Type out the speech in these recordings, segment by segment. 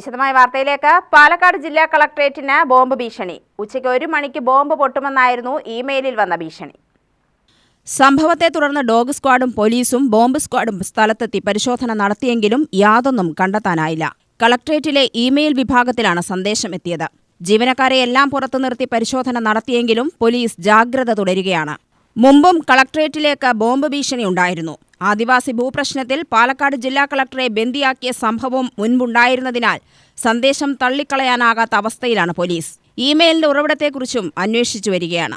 വിശദമായ വാർത്തയിലേക്ക് പാലക്കാട് ജില്ലാ കളക്ടറേറ്റിന് ബോംബ് ഭീഷണി. ഉച്ചയ്ക്ക് ഒരു മണിക്ക് ബോംബ് പൊട്ടുമെന്നായിരുന്നു ഇമെയിലിൽ വന്ന ഭീഷണി. സംഭവത്തെ തുടർന്ന് ഡോഗ് സ്ക്വാഡും പോലീസും ബോംബ് സ്ക്വാഡും സ്ഥലത്തെത്തി പരിശോധന നടത്തിയെങ്കിലും യാതൊന്നും കണ്ടെത്താനായില്ല. കളക്ടറേറ്റിലെ ഇമെയിൽ വിഭാഗത്തിലാണ് സന്ദേശം എത്തിയത്. ജീവനക്കാരെ എല്ലാം പുറത്തു നിർത്തി പരിശോധന നടത്തിയെങ്കിലും പോലീസ് ജാഗ്രത തുടരുകയാണ്. മുമ്പും കളക്ടറേറ്റിലേക്ക് ബോംബ് ഭീഷണി ഉണ്ടായിരുന്നു. ആദിവാസി ഭൂപ്രശ്നത്തിൽ പാലക്കാട് ജില്ലാ കളക്ടറെ ബന്ദിയാക്കിയ സംഭവം മുൻപുണ്ടായിരുന്നതിനാൽ സന്ദേശം തള്ളിക്കളയാനാകാത്ത അവസ്ഥയിലാണ് പോലീസ്. ഇമെയിലിന്റെ ഉറവിടത്തെക്കുറിച്ചും അന്വേഷിച്ചു വരികയാണ്.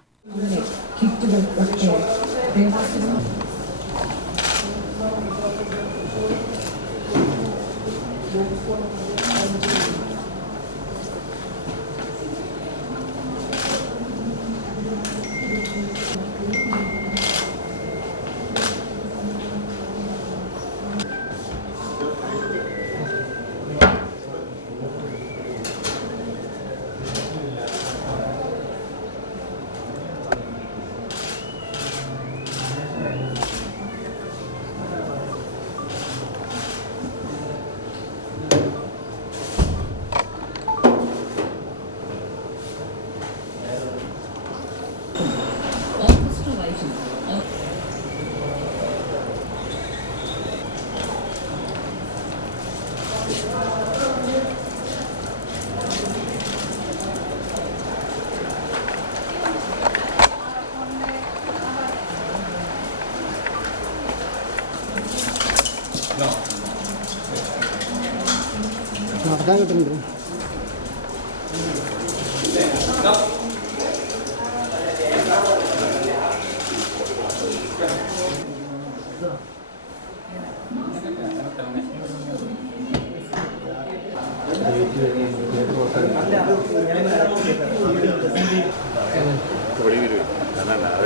നടക്കാൻ കിട്ടുന്നുണ്ട് വെളി വരുവേ അതാണ് അത്